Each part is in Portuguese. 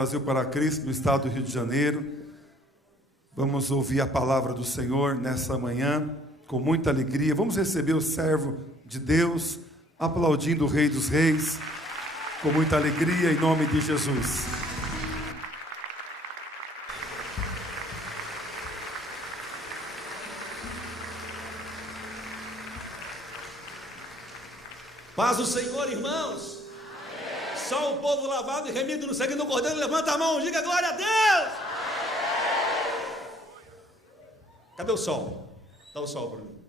Brasil para Cristo, no estado do Rio de Janeiro. Vamos ouvir a palavra do Senhor nessa manhã, com muita alegria. Vamos receber o servo de Deus, aplaudindo o Rei dos Reis, com muita alegria, em nome de Jesus. Paz do Senhor, irmãos. Só o povo lavado e remido no sangue do Cordeiro, levanta a mão, diga glória a Deus. Cadê o sol? Dá o sol para mim.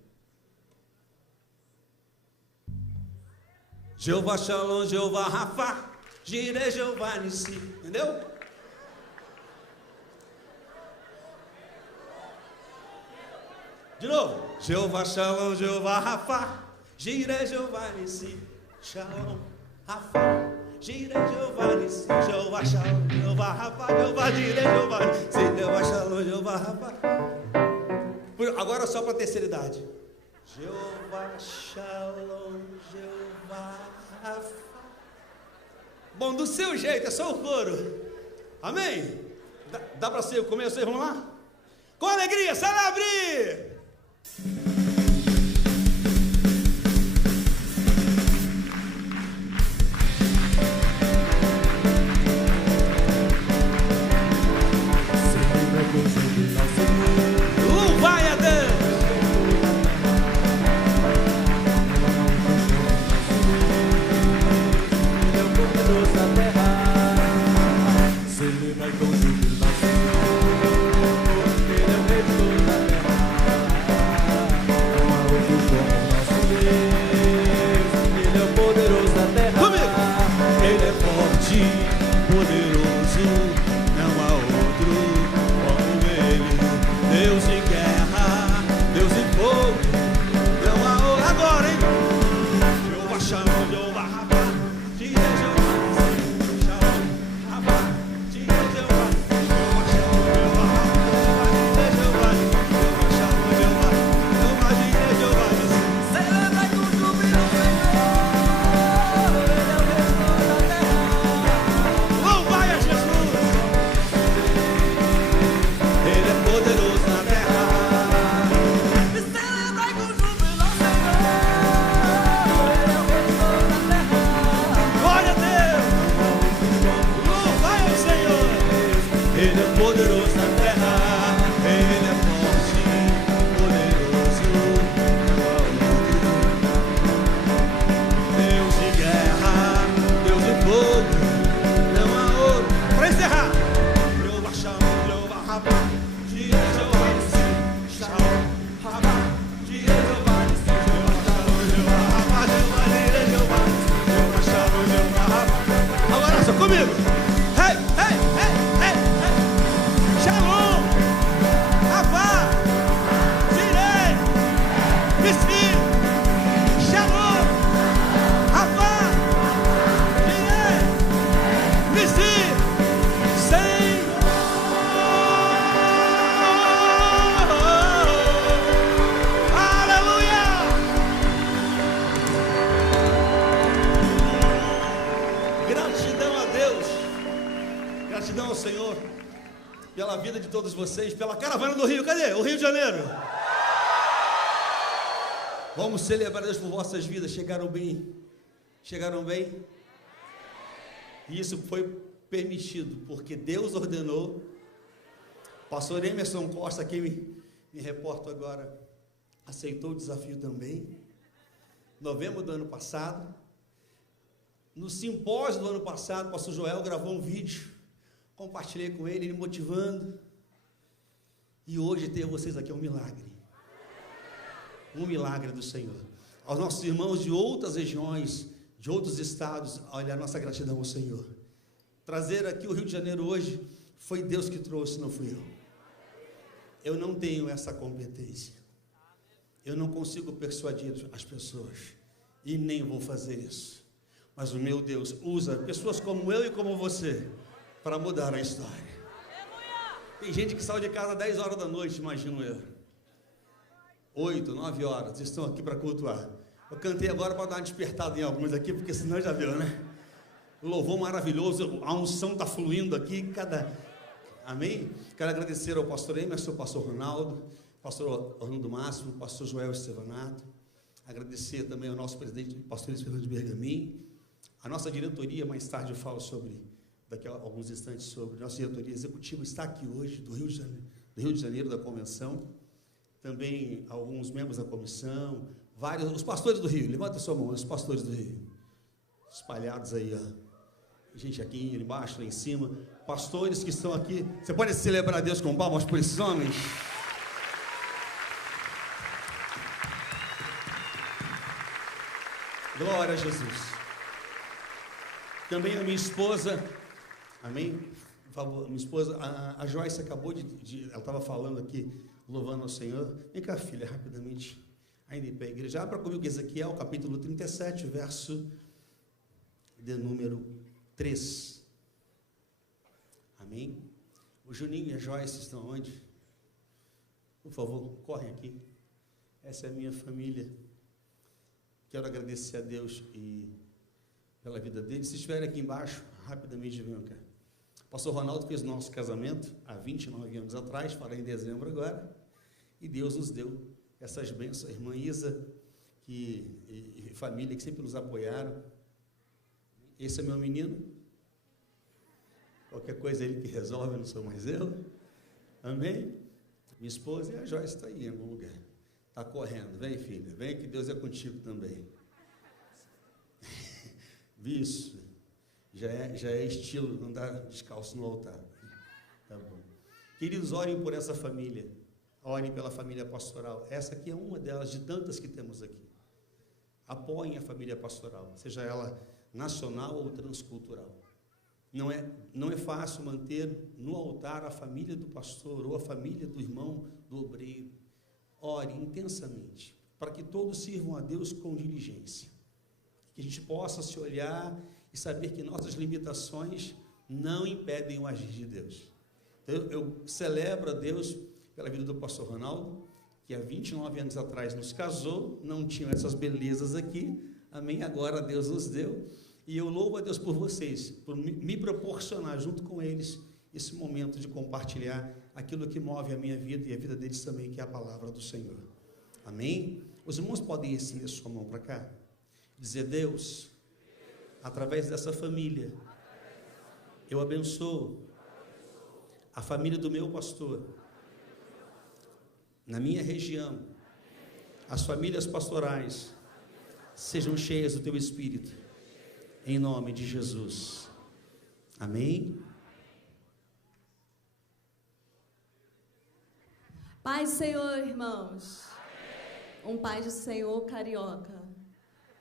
Jeová Shalom, Jeová Rafa, Jireh, Jeová Nissi. Entendeu? De novo. Jeová Shalom, Jeová Rafa, Jireh, Jeová Nissi. Shalom, Rafa, Jireh, Jeová Nissi. Jeová Shalom, Jeová Rafa, Jeová Jireh, Jeová Nissi. Jeová Shalom, Jeová Rafa. Agora só para a terceira idade. Jeová Shalom, Jeová Rafa. Bom, do seu jeito, é só o coro. Amém? Dá para ser o começo aí, vamos lá? Com alegria, celebre! Vocês, pela caravana do Rio, cadê? O Rio de Janeiro. Vamos celebrar Deus por vossas vidas. Chegaram bem? Chegaram bem? E isso foi permitido, porque Deus ordenou. Pastor Emerson Costa, aqui me reporto agora, aceitou o desafio também. Novembro do ano passado. No simpósio do ano passado, o pastor Joel gravou um vídeo. Compartilhei com ele motivando. E hoje ter vocês aqui é um milagre. Um milagre do Senhor. Aos nossos irmãos de outras regiões, de outros estados, olha a nossa gratidão ao Senhor. Trazer aqui o Rio de Janeiro hoje, foi Deus que trouxe, não fui eu. Eu não tenho essa competência. Eu não consigo persuadir as pessoas. E nem vou fazer isso. Mas o meu Deus usa pessoas como eu e como você para mudar a história. Tem gente que saiu de casa 10 horas da noite, imagino eu. 8, 9 horas, estão aqui para cultuar. Eu cantei agora para dar uma despertada em alguns aqui, porque senão já viu, né? louvor maravilhoso, a unção está fluindo aqui, amém? Quero agradecer ao pastor Emerson, ao pastor Ronaldo, pastor Orlando Máximo, pastor Joel Estevanato, agradecer também ao nosso presidente, pastor Fernando Bergamin, a nossa diretoria, mais tarde eu falo daqui a alguns instantes, sobre nossa diretoria executiva, está aqui hoje, do Rio de Janeiro, da convenção, também alguns membros da comissão, os pastores do Rio, levanta a sua mão, os pastores do Rio, espalhados aí, ó, gente aqui embaixo, lá em cima, pastores que estão aqui, você pode celebrar a Deus com palmas por esses homens? Glória a Jesus. Também a minha esposa, amém? Minha esposa, a Joyce acabou ela estava falando aqui, louvando ao Senhor. Vem cá, filha, rapidamente, ainda em pé, igreja. Abra comigo Ezequiel, capítulo 37, verso de número 3. Amém? O Juninho e a Joyce estão onde? Por favor, correm aqui. Essa é a minha família. Quero agradecer a Deus pela vida deles. Se estiverem aqui embaixo, rapidamente venham cá. O pastor Ronaldo fez nosso casamento há 29 anos atrás, fará em dezembro agora, e Deus nos deu essas bênçãos. A irmã Isa e família que sempre nos apoiaram. Esse é meu menino. Qualquer coisa é ele que resolve, não sou mais eu. Amém? Minha esposa e a Joyce está aí em algum lugar. Está correndo. Vem, filha. Vem que Deus é contigo também. Isso. Já é estilo andar descalço no altar. Tá bom. Queridos, orem por essa família. Orem pela família pastoral. Essa aqui é uma delas, de tantas que temos aqui. Apoiem a família pastoral, seja ela nacional ou transcultural. Não é fácil manter no altar a família do pastor ou a família do irmão, do obreiro. Ore intensamente, para que todos sirvam a Deus com diligência. Que a gente possa se olhar e saber que nossas limitações não impedem o agir de Deus. Então, eu celebro a Deus pela vida do pastor Ronaldo, que há 29 anos atrás nos casou, não tinham essas belezas aqui, amém? Agora Deus nos deu, e eu louvo a Deus por vocês, por me proporcionar junto com eles esse momento de compartilhar aquilo que move a minha vida e a vida deles também, que é a palavra do Senhor. Amém? Os irmãos podem estender sua mão para cá, dizer: Deus, através dessa família, eu abençoo a família do meu pastor, na minha região, as famílias pastorais sejam cheias do teu Espírito, em nome de Jesus. Amém? Paz do Senhor, irmãos. Um paz do Senhor carioca,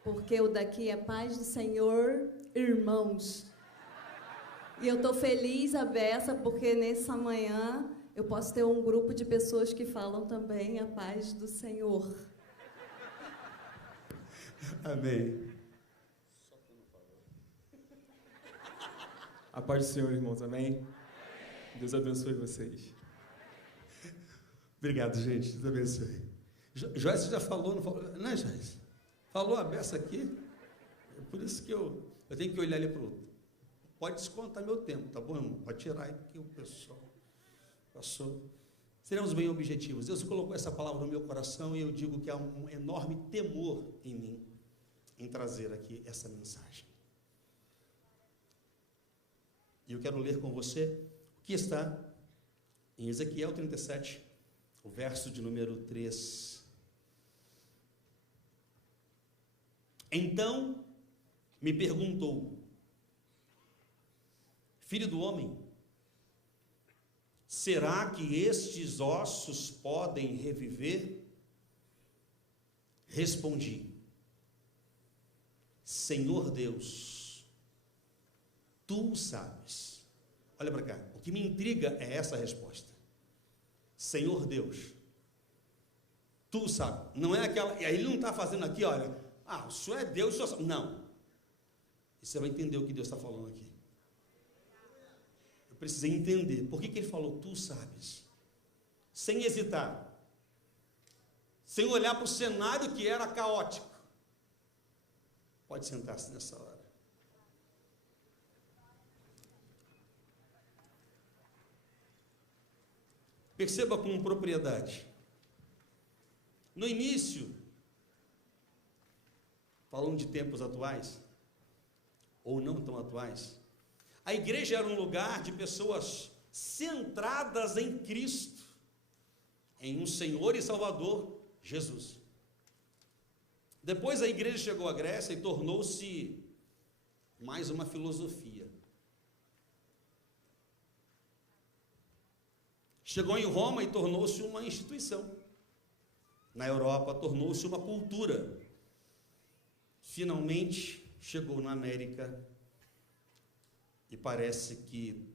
porque o daqui é paz do Senhor, irmãos. E eu estou feliz, a beça, porque nessa manhã eu posso ter um grupo de pessoas que falam também a paz do Senhor. Amém. A paz do Senhor, irmãos, amém? Deus abençoe vocês. Obrigado, gente, Deus abençoe. Joyce já falou, não falou? Não, Joyce? Falou a beça aqui. É por isso que eu tenho que olhar ali para o outro. Pode descontar meu tempo, tá bom, irmão? Pode tirar aí, porque o pessoal passou. Seremos bem objetivos. Deus colocou essa palavra no meu coração e eu digo que há um enorme temor em mim em trazer aqui essa mensagem. E eu quero ler com você o que está em Ezequiel 37, o verso de número 3. Então me perguntou: filho do homem, será que estes ossos podem reviver? Respondi: Senhor Deus, tu sabes. Olha para cá, o que me intriga é essa resposta. Senhor Deus, tu sabes. Não é aquela, e aí ele não está fazendo aqui, olha, o Senhor é Deus, o Senhor sabe. Não. E você vai entender o que Deus está falando aqui. Eu precisei entender. Por que ele falou, tu sabes? Sem hesitar. Sem olhar para o cenário que era caótico. Pode sentar-se nessa hora. Perceba com propriedade. No início, falando de tempos atuais, ou não tão atuais, a igreja era um lugar de pessoas centradas em Cristo, em um Senhor e Salvador, Jesus. Depois a igreja chegou à Grécia e tornou-se mais uma filosofia. Chegou em Roma e tornou-se uma instituição. Na Europa tornou-se uma cultura. Finalmente chegou na América e parece que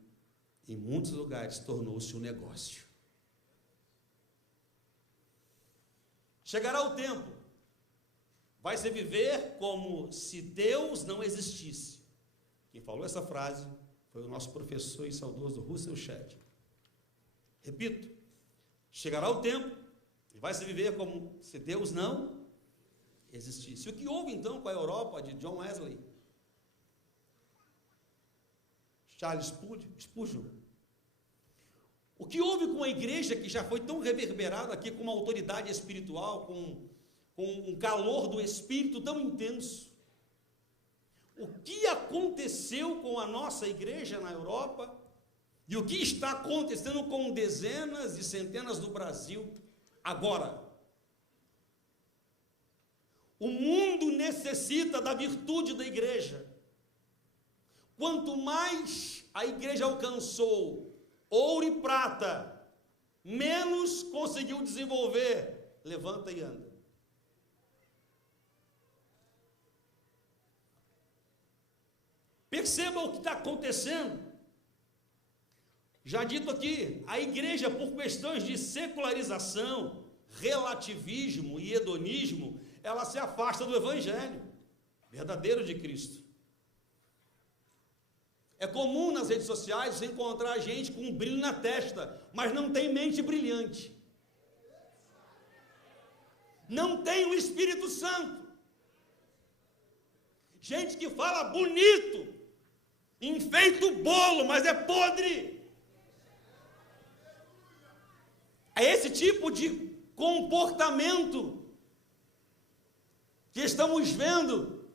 em muitos lugares tornou-se um negócio. Chegará o tempo, vai se viver como se Deus não existisse. Quem falou essa frase foi o nosso professor e saudoso Russell Shedd. Repito, chegará o tempo e vai se viver como se Deus não existisse. O que houve então com a Europa de John Wesley, Charles Spurgeon? O que houve com a igreja que já foi tão reverberada aqui com uma autoridade espiritual, com um calor do Espírito tão intenso? O que aconteceu com a nossa igreja na Europa? E o que está acontecendo com dezenas e centenas do Brasil agora? O mundo necessita da virtude da igreja. Quanto mais a igreja alcançou ouro e prata, menos conseguiu desenvolver. Levanta e anda. Perceba o que está acontecendo. Já dito aqui, a igreja, por questões de secularização, relativismo e hedonismo, ela se afasta do evangelho verdadeiro de Cristo. É comum nas redes sociais você encontrar gente com um brilho na testa, mas não tem mente brilhante. Não tem o Espírito Santo. Gente que fala bonito, enfeita o bolo, mas é podre. É esse tipo de comportamento que estamos vendo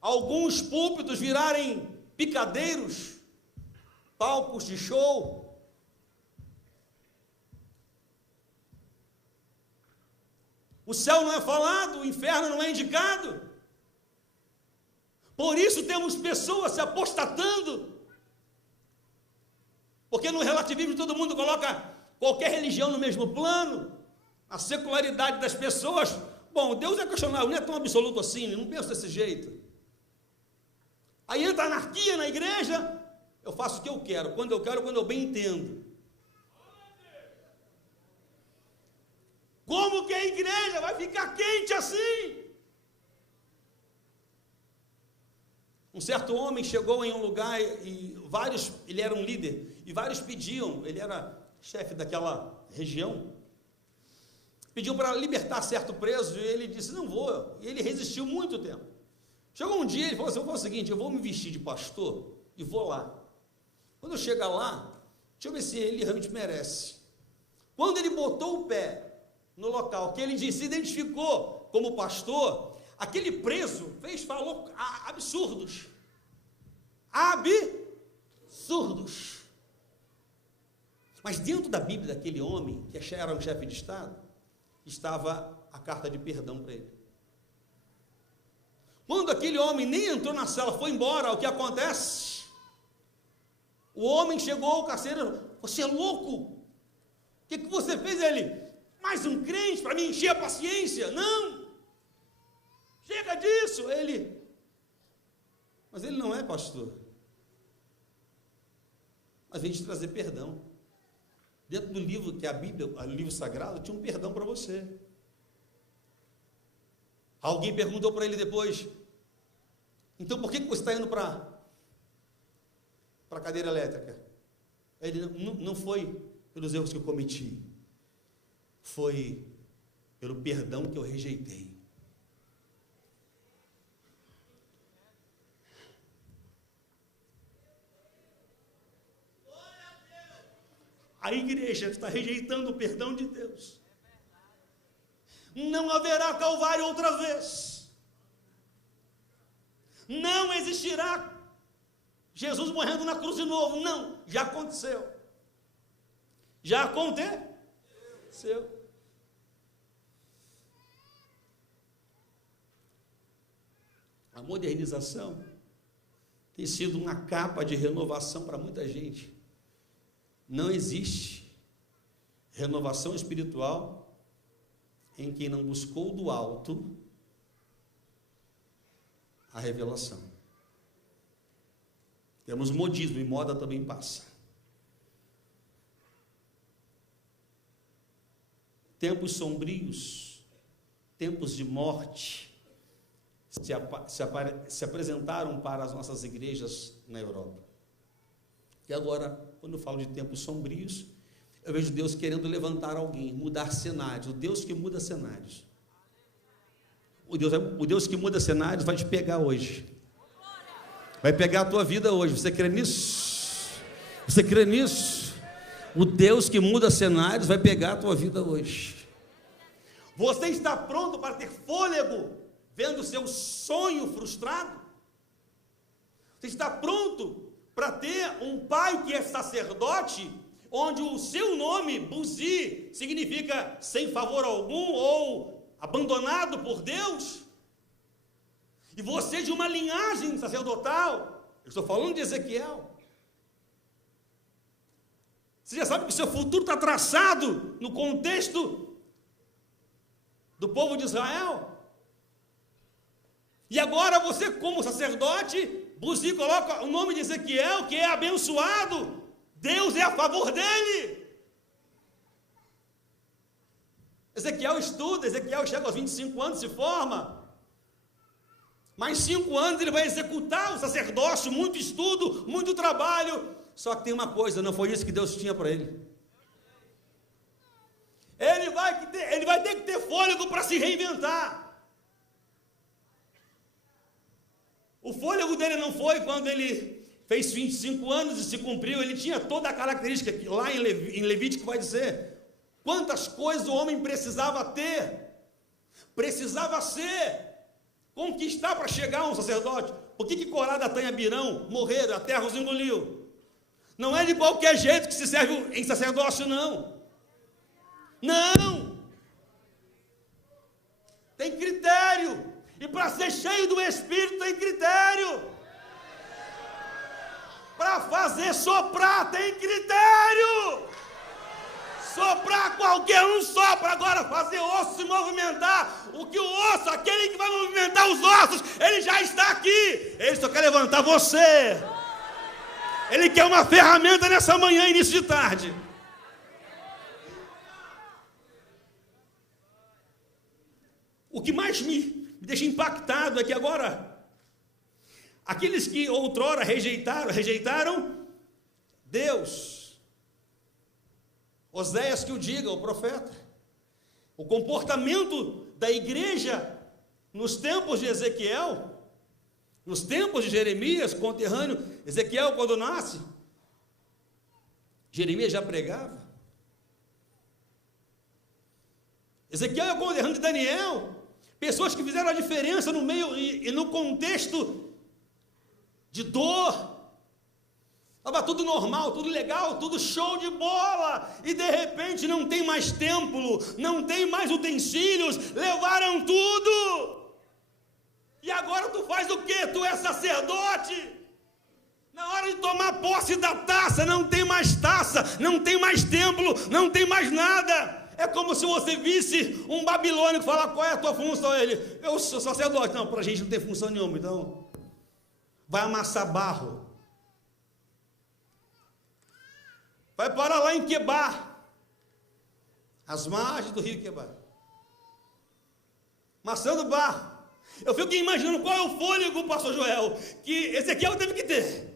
alguns púlpitos virarem picadeiros, palcos de show. O céu não é falado, o inferno não é indicado. Por isso temos pessoas se apostatando, porque no relativismo todo mundo coloca qualquer religião no mesmo plano, a secularidade das pessoas. Bom, Deus é questionável, não é tão absoluto assim, não penso desse jeito. Aí entra a anarquia na igreja, eu faço o que eu quero, quando eu bem entendo. Como que a igreja vai ficar quente assim? Um certo homem chegou em um lugar e ele era um líder, e vários pediam, ele era chefe daquela região, pediu para libertar certo preso, e ele disse, não vou, e ele resistiu muito tempo. Chegou um dia, ele falou assim, eu vou fazer o seguinte, eu vou me vestir de pastor, e vou lá. Quando eu chegar lá, deixa eu ver se ele realmente merece. Quando ele botou o pé no local, que ele se identificou como pastor, aquele preso falou absurdos. Absurdos. Mas dentro da Bíblia daquele homem, que era um chefe de Estado, estava a carta de perdão para ele. Quando aquele homem nem entrou na cela, foi embora, o que acontece? O homem chegou ao carcereiro, você é louco? O que você fez? Ele, mais um crente para me encher a paciência? Não! Chega disso! Mas ele não é pastor. Mas vem te trazer perdão. Dentro do livro, que é a Bíblia, o livro sagrado, tinha um perdão para você. Alguém perguntou para ele depois, então por que você está indo para a cadeira elétrica? Ele, não foi pelos erros que eu cometi, foi pelo perdão que eu rejeitei. a igreja está rejeitando o perdão de Deus. Não haverá Calvário outra vez. Não existirá Jesus morrendo na cruz de novo. Não, já aconteceu. Já aconteceu. A modernização tem sido uma capa de renovação para muita gente. Não existe renovação espiritual em quem não buscou do alto a revelação. Temos modismo, e moda também passa. Tempos sombrios, tempos de morte, se apresentaram para as nossas igrejas na Europa. E agora, quando eu falo de tempos sombrios, eu vejo Deus querendo levantar alguém, mudar cenários. O Deus que muda cenários. O Deus que muda cenários vai te pegar hoje. Vai pegar a tua vida hoje. Você crê nisso? Você crê nisso? O Deus que muda cenários vai pegar a tua vida hoje. Você está pronto para ter fôlego vendo o seu sonho frustrado? Você está pronto para ter um pai que é sacerdote, onde o seu nome, Buzi, significa sem favor algum ou abandonado por Deus? E você de uma linhagem sacerdotal, eu estou falando de Ezequiel. Você já sabe que o seu futuro está traçado no contexto do povo de Israel. E agora você, como sacerdote, Buzi coloca o nome de Ezequiel, que é abençoado. Deus é a favor dele. Ezequiel estuda, Ezequiel chega aos 25 anos, se forma. Mais 5 anos ele vai executar o sacerdócio, muito estudo, muito trabalho. Só que tem uma coisa, não foi isso que Deus tinha para ele. Ele vai ter que ter fôlego para se reinventar. O fôlego dele não foi quando ele fez 25 anos e se cumpriu. Ele tinha toda a característica que lá em Levítico vai dizer quantas coisas o homem precisava ter, precisava ser, conquistar para chegar a um sacerdote. Por que Corá, Datã e Abirão morreram, a terra os engoliu? Não é de qualquer jeito que se serve em sacerdócio, não. Não! Tem critério. E para ser cheio do Espírito tem critério. Para fazer soprar tem critério. Soprar, qualquer um sopra. Agora fazer osso se movimentar. O que o osso, aquele que vai movimentar os ossos, ele já está aqui. Ele só quer levantar você. Ele quer uma ferramenta nessa manhã, início de tarde. O que mais me deixa impactado é que agora, aqueles que outrora rejeitaram Deus. Oséias que o diga, o profeta. O comportamento da igreja nos tempos de Ezequiel, nos tempos de Jeremias, conterrâneo, Ezequiel quando nasce, Jeremias já pregava. Ezequiel é o conterrâneo de Daniel, pessoas que fizeram a diferença no meio e no contexto de dor. Estava tudo normal, tudo legal, tudo show de bola, e de repente não tem mais templo, não tem mais utensílios, levaram tudo. E agora tu faz o quê? Tu é sacerdote. Na hora de tomar posse da taça, não tem mais taça, não tem mais templo, não tem mais nada. É como se você visse um babilônico falar: qual é a tua função? Ele: eu sou sacerdote. Não, para a gente não tem função nenhuma, então vai amassar barro. Vai parar lá em Quebar, as margens do rio Quebar, amassando barro. Eu fico imaginando qual é o fôlego, pastor Joel, que Ezequiel teve que ter.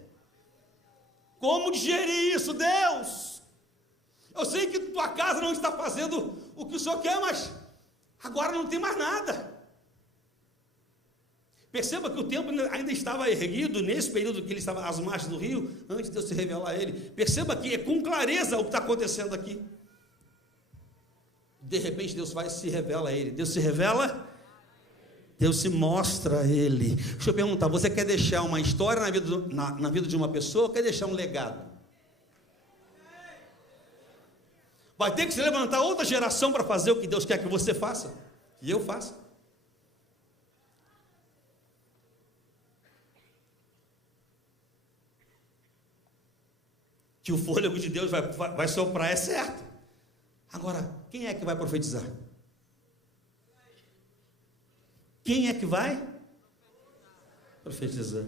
Como digerir isso, Deus? Eu sei que tua casa não está fazendo o que o Senhor quer, mas agora não tem mais nada. Perceba que o templo ainda estava erguido, nesse período que ele estava às margens do rio, antes de Deus se revelar a ele. Perceba que é com clareza o que está acontecendo aqui. De repente Deus vai e se revela a ele. Deus se revela, Deus se mostra a ele. Deixa eu perguntar, você quer deixar uma história na vida de uma pessoa, ou quer deixar um legado? Vai ter que se levantar outra geração para fazer o que Deus quer que você faça, que eu faça. Que o fôlego de Deus vai soprar, é certo. Agora, quem é que vai profetizar? Quem é que vai profetizar?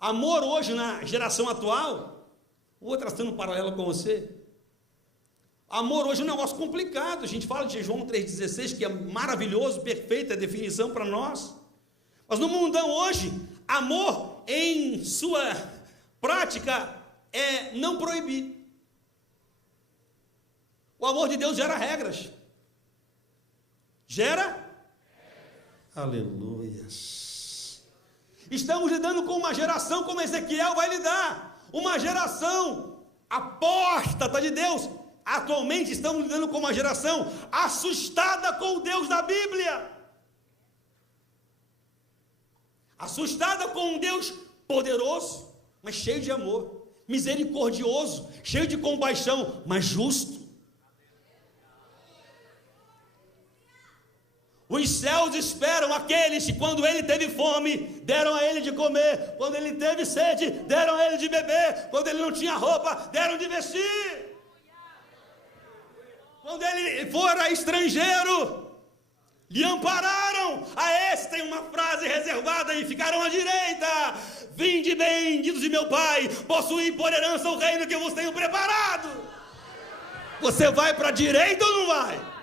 Amor hoje na geração atual, vou traçando um paralelo com você. Amor hoje é um negócio complicado. A gente fala de João 3,16, que é maravilhoso, perfeita a definição para nós. Mas no mundão hoje, amor em sua prática é não proibir. O amor de Deus gera regras. Gera? Aleluias. Estamos lidando com uma geração como Ezequiel vai lidar. Uma geração apóstata de Deus. Atualmente estamos lidando com uma geração assustada com o Deus da Bíblia. Assustada com um Deus poderoso, mas cheio de amor, misericordioso, cheio de compaixão, mas justo. Os céus esperam aqueles que, quando ele teve fome, deram a ele de comer, quando ele teve sede, deram a ele de beber, quando ele não tinha roupa, deram de vestir, quando ele fora estrangeiro, lhe ampararam. A esse tem uma frase reservada e ficaram à direita: vinde benditos de meu Pai, possuí por herança o reino que vos tenho preparado. Você vai para a direita ou não vai?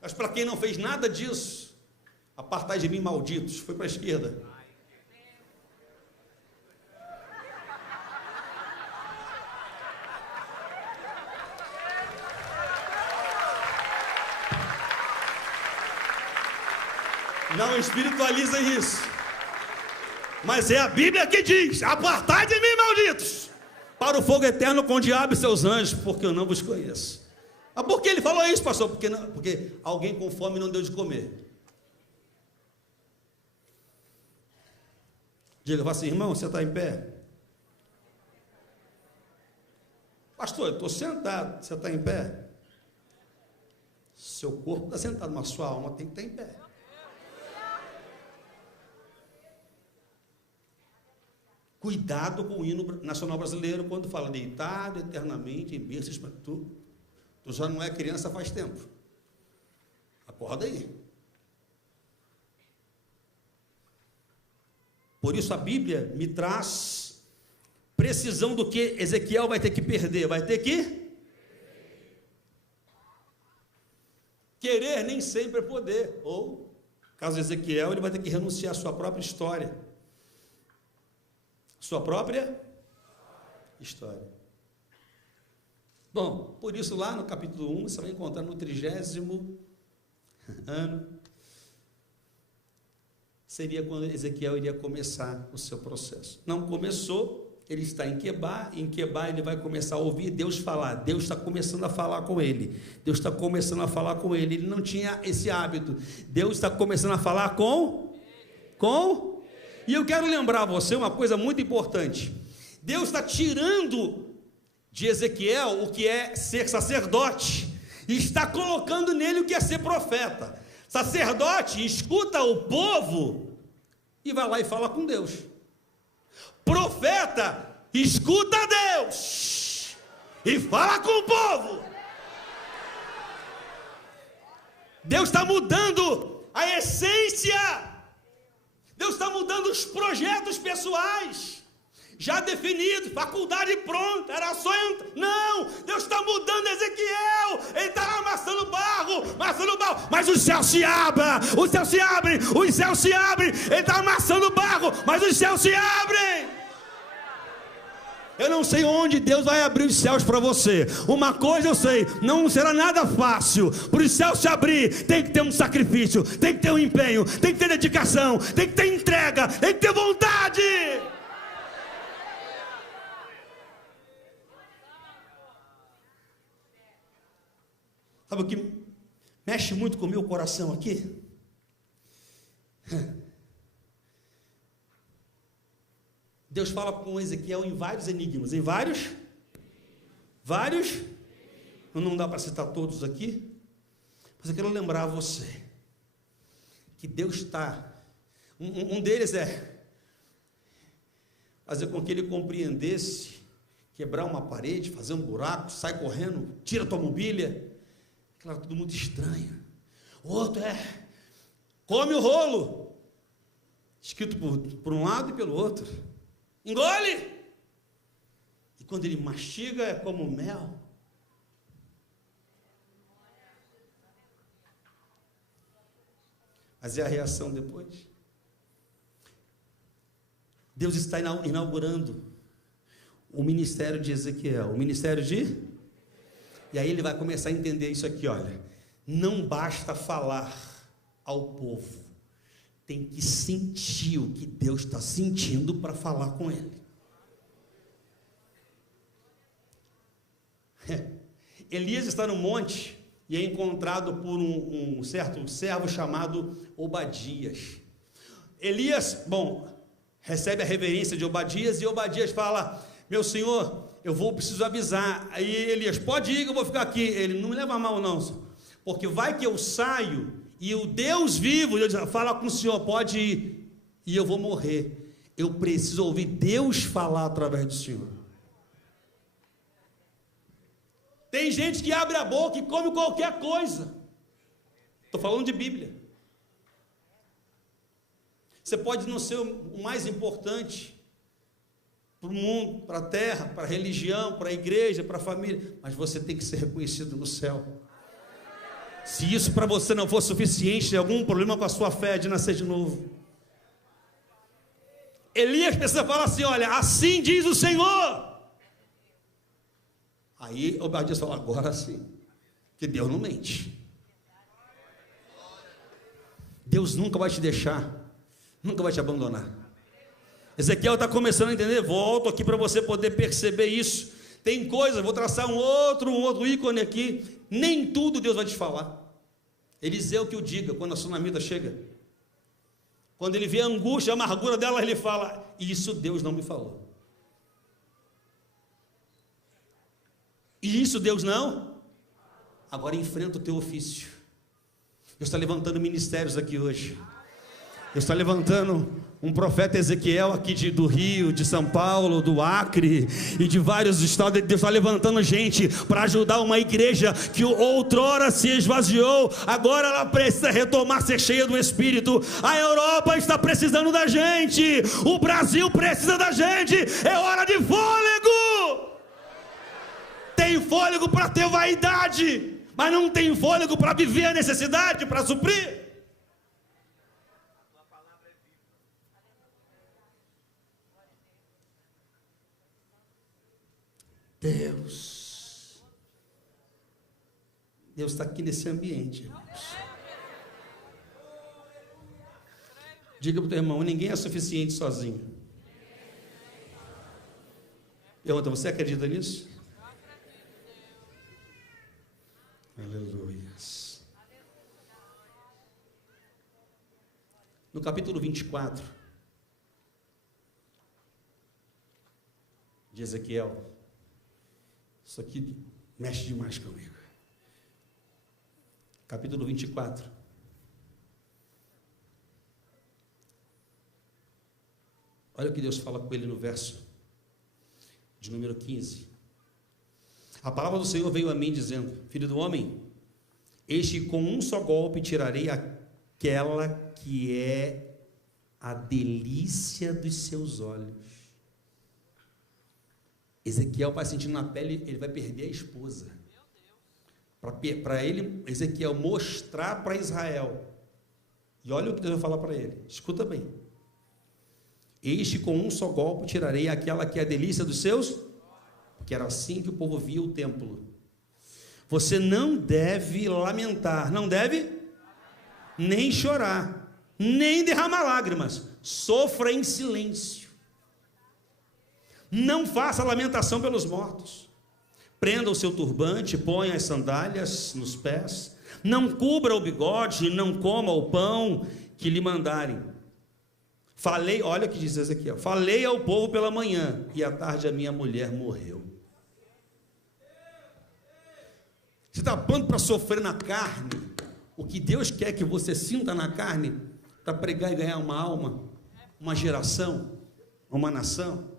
Mas para quem não fez nada disso, apartai de mim, malditos, foi para a esquerda. Não espiritualiza isso. Mas é a Bíblia que diz: apartai de mim, malditos, para o fogo eterno com o diabo e seus anjos, porque eu não vos conheço. Mas por que ele falou isso, pastor? Porque alguém com fome não deu de comer. Diga, fala assim: irmão, você está em pé? Pastor, eu estou sentado. Você está em pé? Seu corpo está sentado, mas sua alma tem que estar em pé. Cuidado com o hino nacional brasileiro quando fala deitado eternamente em berços. Tu já não é criança faz tempo. Acorda aí. Por isso a Bíblia me traz precisão do que Ezequiel vai ter que perder. Vai ter que querer nem sempre é poder. Ou, caso de Ezequiel, ele vai ter que renunciar à sua própria história. Sua própria história. Bom, por isso lá no capítulo 1, você vai encontrar no 30º ano, seria quando Ezequiel iria começar o seu processo. Não começou, ele está em Quebá ele vai começar a ouvir Deus falar. Deus está começando a falar com ele. Deus está começando a falar com ele. Ele não tinha esse hábito. Deus está começando a falar E eu quero lembrar a você uma coisa muito importante. Deus está tirando de Ezequiel o que é ser sacerdote e está colocando nele o que é ser profeta. Sacerdote escuta o povo e vai lá e fala com Deus. Profeta escuta Deus e fala com o povo. Deus está mudando a essência. Deus está mudando os projetos pessoais, já definidos, faculdade pronta, era só entrar. Não, Deus está mudando Ezequiel, ele está amassando barro, mas os céus se abrem, ele está amassando barro, mas os céus se abrem. Eu não sei onde Deus vai abrir os céus para você. Uma coisa eu sei, não será nada fácil. Para os céus se abrir, tem que ter um sacrifício, tem que ter um empenho, tem que ter dedicação, tem que ter entrega, tem que ter vontade. Sabe o que mexe muito com o meu coração aqui? Deus fala com Ezequiel em vários enigmas, em vários, não dá para citar todos aqui, mas eu quero lembrar você, que Deus está, um deles é fazer com que ele compreendesse, quebrar uma parede, fazer um buraco, sai correndo, tira a tua mobília, claro, tudo muito estranho. O outro come o rolo, escrito por um lado e pelo outro. Engole! E quando ele mastiga é como mel. Mas é a reação depois. Deus está inaugurando o ministério de Ezequiel, o ministério de... E aí ele vai começar a entender isso aqui, olha. Não basta falar ao povo. Tem que sentir o que Deus está sentindo para falar com ele. Elias está no monte e é encontrado por um certo servo chamado Obadias. Elias, recebe a reverência de Obadias e Obadias fala: meu senhor, preciso avisar. Aí Elias: pode ir que eu vou ficar aqui. Ele: não me leva a mal não, porque vai que eu saio e o Deus vivo, Deus fala com o senhor, pode ir, e eu vou morrer. Eu preciso ouvir Deus falar através do senhor. Tem gente que abre a boca e come qualquer coisa. Estou falando de Bíblia. Você pode não ser o mais importante para o mundo, para a terra, para a religião, para a igreja, para a família, mas você tem que ser reconhecido no céu. Se isso para você não for suficiente, tem algum problema com a sua fé de nascer de novo. Elias precisa falar assim: olha, assim diz o Senhor. Aí Obadias fala: agora sim, que Deus não mente. Deus nunca vai te deixar, nunca vai te abandonar. Ezequiel está começando a entender. Volto aqui para você poder perceber isso. Tem coisa, vou traçar um outro ícone aqui. Nem tudo Deus vai te falar. Eliseu que o diga quando a sunamita chega. Quando ele vê a angústia, a amargura dela, ele fala: isso Deus não me falou. E isso Deus não? Agora enfrenta o teu ofício. Deus está levantando ministérios aqui hoje. Deus está levantando um profeta Ezequiel aqui do Rio, de São Paulo, do Acre e de vários estados. Deus está levantando gente para ajudar uma igreja que outrora se esvaziou, agora ela precisa retomar, ser cheia do Espírito. A Europa está precisando da gente, o Brasil precisa da gente. É hora de fôlego. Tem fôlego para ter vaidade, mas não tem fôlego para viver a necessidade, para suprir. Deus está aqui nesse ambiente, irmãos. Diga para o teu irmão: ninguém é suficiente sozinho. Pergunta: você acredita nisso? Aleluia. No capítulo 24 de Ezequiel, isso aqui mexe demais comigo. Capítulo 24. Olha o que Deus fala com ele no verso de número 15. A palavra do Senhor veio a mim dizendo: filho do homem, eis que com um só golpe tirarei aquela que é a delícia dos seus olhos. Ezequiel vai sentindo na pele, ele vai perder a esposa. Para ele, Ezequiel mostrar para Israel. E olha o que Deus vai falar para ele. Escuta bem. Eis que com um só golpe tirarei aquela que é a delícia dos seus, porque era assim que o povo via o templo. Você não deve lamentar, não deve nem chorar, nem derramar lágrimas. Sofra em silêncio. Não faça lamentação pelos mortos. Prenda o seu turbante, ponha as sandálias nos pés. Não cubra o bigode, não coma o pão que lhe mandarem. Falei, olha o que diz Ezequiel. Falei ao povo pela manhã, e à tarde a minha mulher morreu. Você está pronto para sofrer na carne? O que Deus quer que você sinta na carne, para pregar e ganhar uma alma, uma geração, uma nação?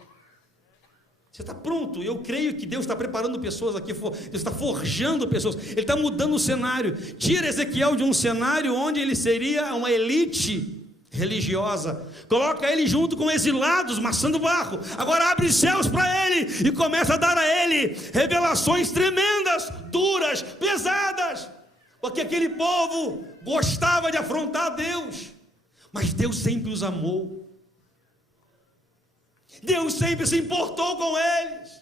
Você está pronto? Eu creio que Deus está preparando pessoas aqui, Deus está forjando pessoas, Ele está mudando o cenário. Tira Ezequiel de um cenário onde ele seria uma elite religiosa, coloca ele junto com exilados, maçando barro. Agora abre os céus para ele e começa a dar a ele revelações tremendas, duras, pesadas, porque aquele povo gostava de afrontar Deus, mas Deus sempre os amou. Deus sempre se importou com eles.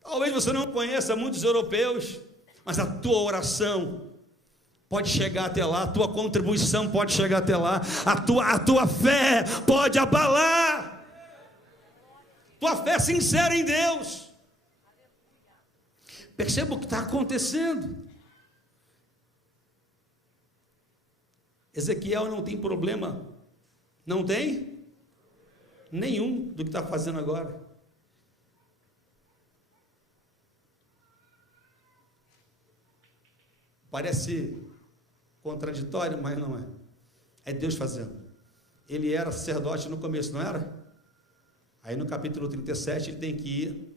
Talvez você não conheça muitos europeus, mas a tua oração pode chegar até lá, a tua contribuição pode chegar até lá, a tua fé pode abalar, tua fé sincera em Deus. Perceba o que está acontecendo. Ezequiel não tem problema, não tem nenhum do que está fazendo agora. Parece contraditório, mas não é. É Deus fazendo. Ele era sacerdote no começo, não era? Aí no capítulo 37 ele tem que ir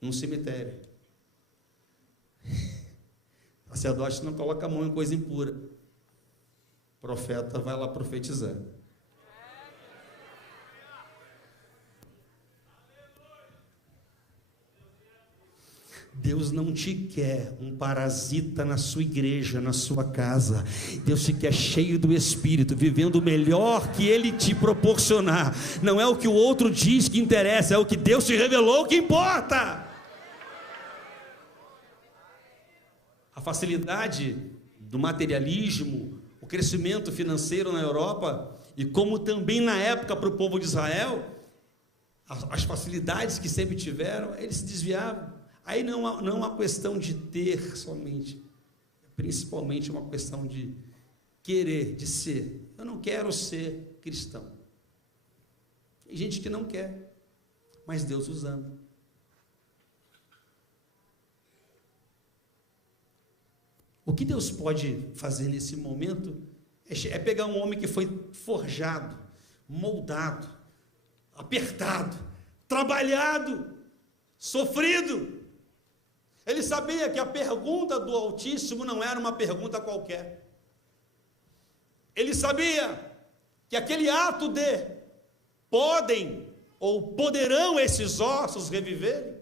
num cemitério. O sacerdote não coloca a mão em coisa impura. O profeta vai lá profetizar. Deus não te quer um parasita na sua igreja, na sua casa. Deus te quer cheio do Espírito, vivendo o melhor que Ele te proporcionar. Não é o que o outro diz que interessa, é o que Deus te revelou que importa. A facilidade do materialismo, o crescimento financeiro na Europa, e como também na época para o povo de Israel, as facilidades que sempre tiveram, eles se desviavam. Aí não é uma questão de ter somente, principalmente uma questão de querer, de ser. Eu não quero ser cristão. Tem gente que não quer, mas Deus os ama. O que Deus pode fazer nesse momento é pegar um homem que foi forjado, moldado, apertado, trabalhado, sofrido. Ele sabia que a pergunta do Altíssimo não era uma pergunta qualquer. Ele sabia que aquele ato de podem ou poderão esses ossos reviverem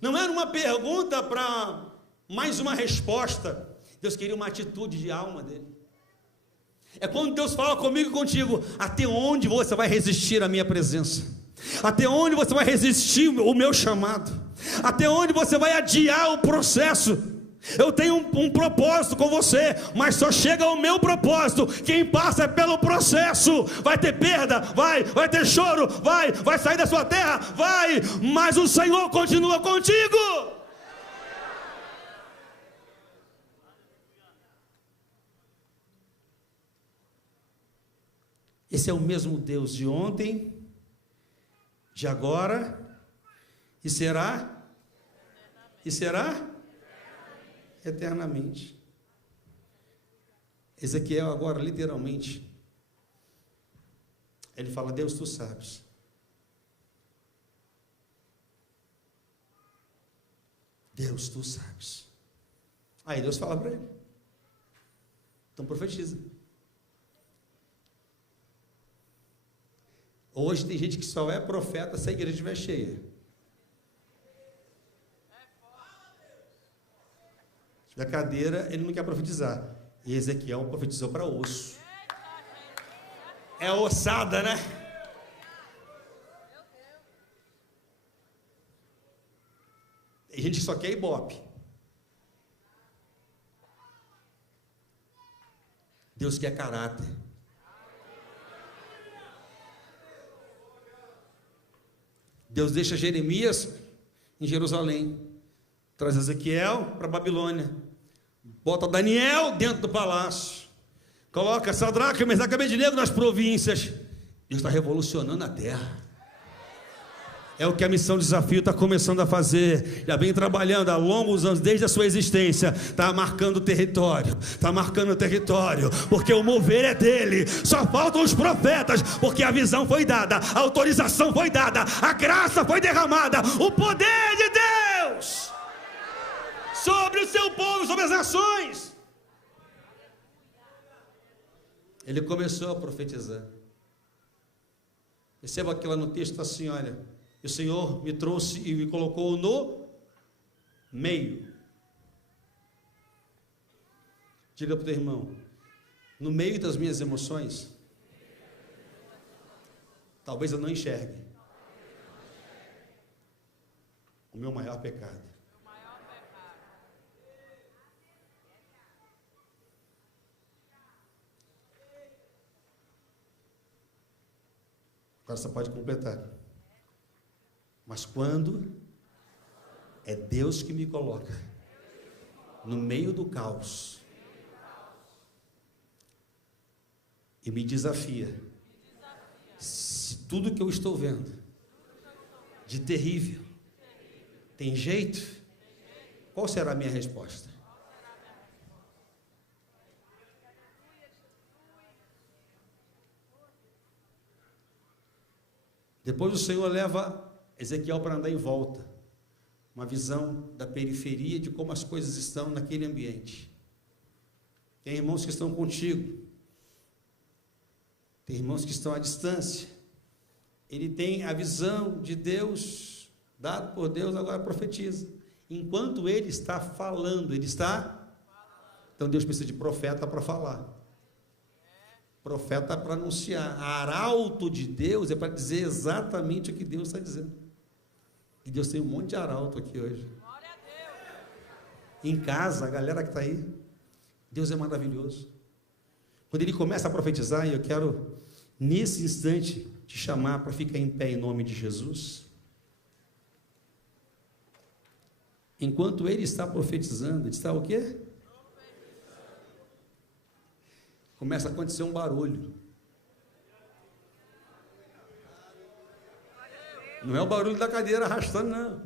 não era uma pergunta para mais uma resposta. Deus queria uma atitude de alma dele. É quando Deus fala comigo e contigo: até onde você vai resistir à minha presença? Até onde você vai resistir o meu chamado? Até onde você vai adiar o processo? Eu tenho um propósito com você, mas só chega ao meu propósito quem passa pelo processo. Vai ter perda, vai ter choro, vai sair da sua terra, vai, mas o Senhor continua contigo. Esse é o mesmo Deus de ontem, de agora, e será eternamente. Ezequiel agora, literalmente, ele fala: Deus, tu sabes. Deus, tu sabes. Aí Deus fala para ele: então profetiza. Hoje tem gente que só é profeta se a igreja estiver cheia. Se tiver cadeira, ele não quer profetizar. E Ezequiel profetizou para osso. É ossada, né? Tem gente que só quer ibope. Deus quer caráter. Deus deixa Jeremias em Jerusalém, traz Ezequiel para Babilônia, bota Daniel dentro do palácio, coloca Sadraque, Mesaque e Abednego nas províncias. Deus está revolucionando a terra. É o que a Missão Desafio está começando a fazer. Já vem trabalhando há longos anos, desde a sua existência. Está marcando território. Está marcando território. Porque o mover é dele. Só faltam os profetas. Porque a visão foi dada, a autorização foi dada, a graça foi derramada. O poder de Deus sobre o seu povo, sobre as nações. Ele começou a profetizar. Perceba que lá no texto está assim, olha: o Senhor me trouxe e me colocou no meio. Diga para o teu irmão: no meio das minhas emoções, talvez eu não enxergue o meu maior pecado. Agora você pode completar. Mas quando é Deus que me coloca no meio do caos e me desafia, se tudo que eu estou vendo de terrível tem jeito, qual será a minha resposta? Depois o Senhor leva Ezequiel para andar em volta, uma visão da periferia de como as coisas estão naquele ambiente. Tem irmãos que estão contigo, tem irmãos que estão à distância. Ele tem a visão de Deus, dado por Deus, agora profetiza. Enquanto ele está falando, ele está... Então Deus precisa de profeta para falar, profeta para anunciar. Arauto de Deus é para dizer exatamente o que Deus está dizendo. E Deus tem um monte de arauto aqui hoje. Em casa, a galera que está aí, Deus é maravilhoso. Quando ele começa a profetizar, e eu quero, nesse instante, te chamar para ficar em pé em nome de Jesus. Enquanto ele está profetizando, ele está o quê? Começa a acontecer um barulho. Não é o barulho da cadeira arrastando, não.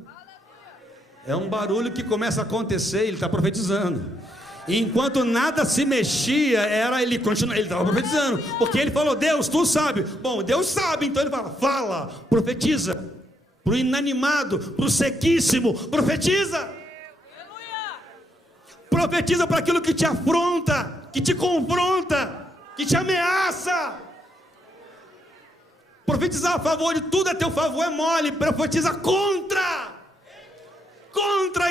É um barulho que começa a acontecer, ele está profetizando. E enquanto nada se mexia, ele estava profetizando. Porque ele falou: Deus, tu sabe. Bom, Deus sabe, então ele fala, profetiza. Para o inanimado, para o sequíssimo, profetiza. Profetiza para aquilo que te afronta, que te confronta, que te ameaça. Profetizar a favor de tudo a teu favor é mole. Profetiza contra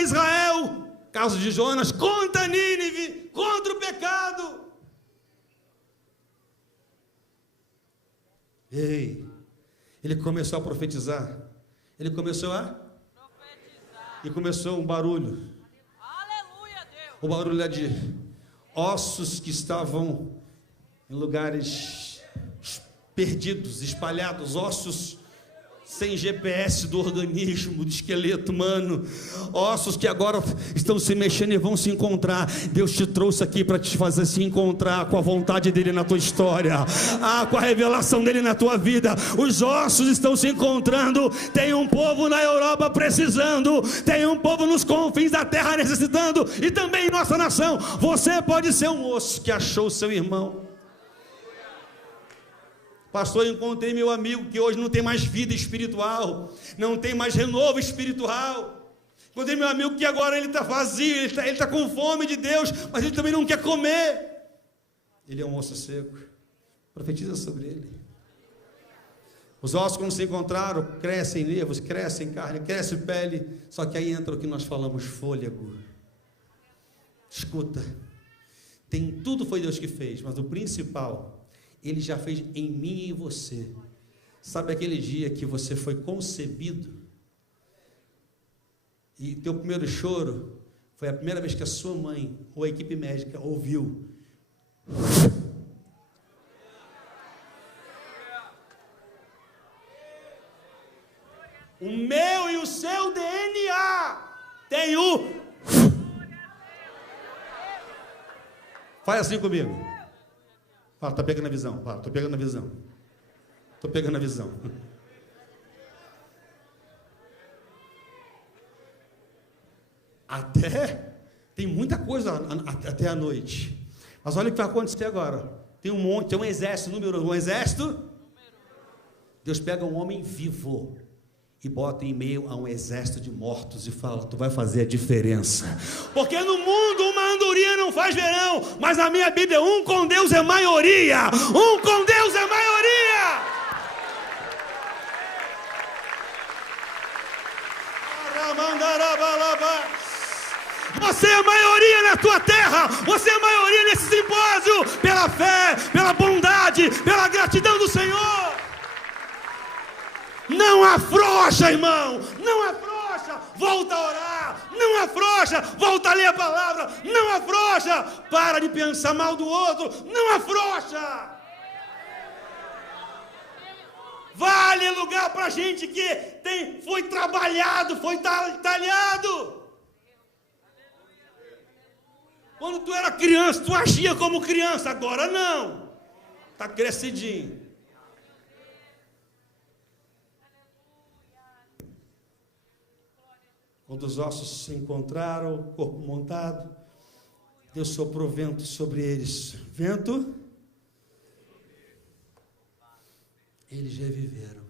Israel, caso de Jonas, contra Nínive, contra o pecado. Ei, ele começou a profetizar. Ele começou a profetizar. E começou um barulho. Aleluia, Deus. O barulho é de ossos que estavam em lugares perdidos, espalhados, ossos sem GPS do organismo, do esqueleto humano, ossos que agora estão se mexendo e vão se encontrar. Deus te trouxe aqui para te fazer se encontrar com a vontade dele na tua história, com a revelação dele na tua vida. Os ossos estão se encontrando. Tem um povo na Europa precisando, tem um povo nos confins da terra necessitando, e também em nossa nação. Você pode ser um osso que achou o seu irmão. Pastor, eu encontrei meu amigo que hoje não tem mais vida espiritual, não tem mais renovo espiritual. Encontrei meu amigo que agora ele está vazio, ele está com fome de Deus, mas ele também não quer comer. Ele é um osso seco. Profetiza sobre ele. Os ossos, quando se encontraram, crescem nervos, crescem carne, cresce pele. Só que aí entra o que nós falamos, fôlego. Escuta, tudo foi Deus que fez, mas o principal Ele já fez em mim e em você. Sabe aquele dia que você foi concebido? E teu primeiro choro foi a primeira vez que a sua mãe ou a equipe médica ouviu. O meu e o seu DNA tem o... Faz assim comigo. Fala, tá pegando a visão. Fala, tô pegando a visão. Tô pegando a visão. Até tem muita coisa até a noite. Mas olha o que vai acontecer agora. Tem um monte, tem um exército numeroso. Um exército. Deus pega um homem vivo e bota em meio a um exército de mortos e fala: tu vai fazer a diferença. Porque no mundo uma andorinha não faz verão, mas na minha Bíblia um com Deus é maioria. Um com Deus é maioria. Você é maioria na tua terra. Você é maioria nesse simpósio. Pela fé, pela bondade, pela gratidão do Senhor. Não afrouxa, irmão. Não afrouxa. Volta a orar. Não afrouxa. Volta a ler a palavra. Não afrouxa. Para de pensar mal do outro. Não afrouxa. Vale lugar para gente que foi trabalhado, foi talhado. Quando tu era criança, tu agia como criança. Agora não. Está crescidinho. Quando os ossos se encontraram, o corpo montado, Deus soprou vento sobre eles. Vento. Eles reviveram.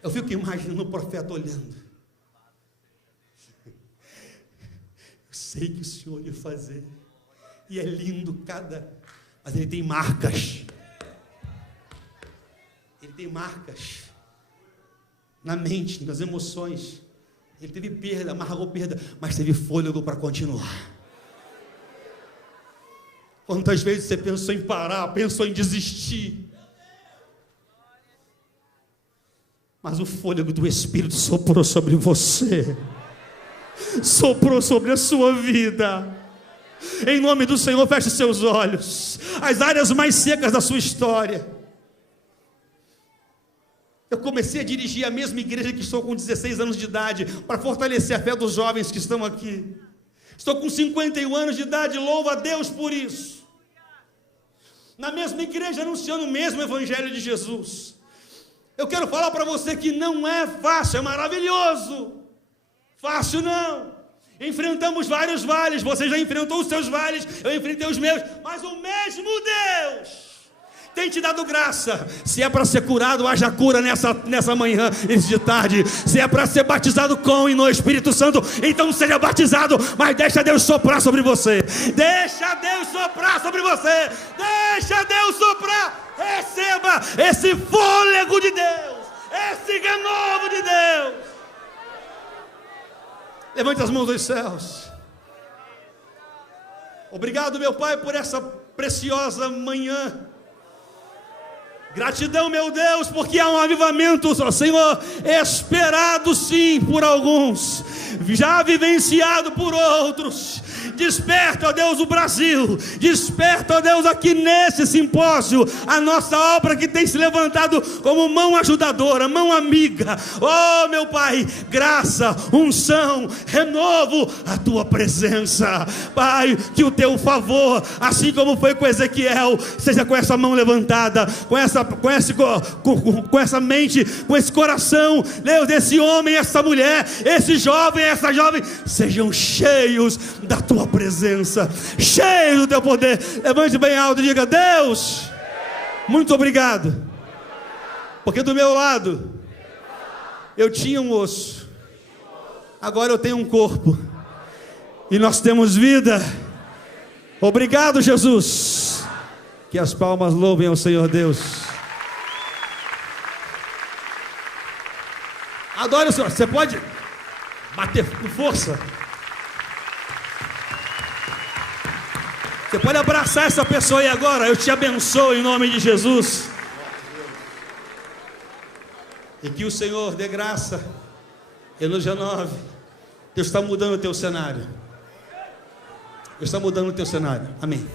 Eu fico imaginando o profeta olhando. Eu sei que o Senhor ia fazer. E é lindo mas ele tem marcas. Ele tem marcas. Na mente, nas emoções. Ele teve perda, amargou perda, mas teve fôlego para continuar. Quantas vezes você pensou em parar, pensou em desistir? Mas o fôlego do Espírito soprou sobre você. Soprou sobre a sua vida. Em nome do Senhor, feche seus olhos. As áreas mais secas da sua história. Eu comecei a dirigir a mesma igreja que estou com 16 anos de idade, para fortalecer a fé dos jovens que estão aqui. Estou com 51 anos de idade, louvo a Deus por isso. Na mesma igreja, anunciando o mesmo evangelho de Jesus. Eu quero falar para você que não é fácil, é maravilhoso. Fácil não. Enfrentamos vários vales, você já enfrentou os seus vales, eu enfrentei os meus, mas o mesmo Deus tem te dado graça. Se é para ser curado, haja cura nessa manhã, de tarde. Se é para ser batizado com e no Espírito Santo, então seja batizado, mas deixa Deus soprar sobre você. Deixa Deus soprar sobre você. Deixa Deus soprar. Receba esse fôlego de Deus, esse renovo de Deus. Levante as mãos aos céus. Obrigado, meu Pai, por essa preciosa manhã. Gratidão, meu Deus, porque há um avivamento, ó Senhor, esperado sim por alguns, já vivenciado por outros. Desperta, ó Deus, o Brasil. Desperta, ó Deus, aqui nesse simpósio, a nossa obra que tem se levantado como mão ajudadora, mão amiga. Oh, meu Pai, graça, unção, renovo, a Tua presença. Pai, que o Teu favor, assim como foi com Ezequiel, seja com essa mão levantada, com essa mente, com esse coração, Deus, desse homem, essa mulher, esse jovem, essa jovem, sejam cheios da Tua presença, cheio do Teu poder. Levante bem alto e diga: Deus, muito obrigado, porque do meu lado eu tinha um osso, agora eu tenho um corpo e nós temos vida. Obrigado, Jesus. Que as palmas louvem ao Senhor Deus. Adore o Senhor. Você pode bater com força. Você pode abraçar essa pessoa aí agora. Eu te abençoo em nome de Jesus. E que o Senhor dê graça. E no dia 9, Deus está mudando o teu cenário. Deus está mudando o teu cenário. Amém.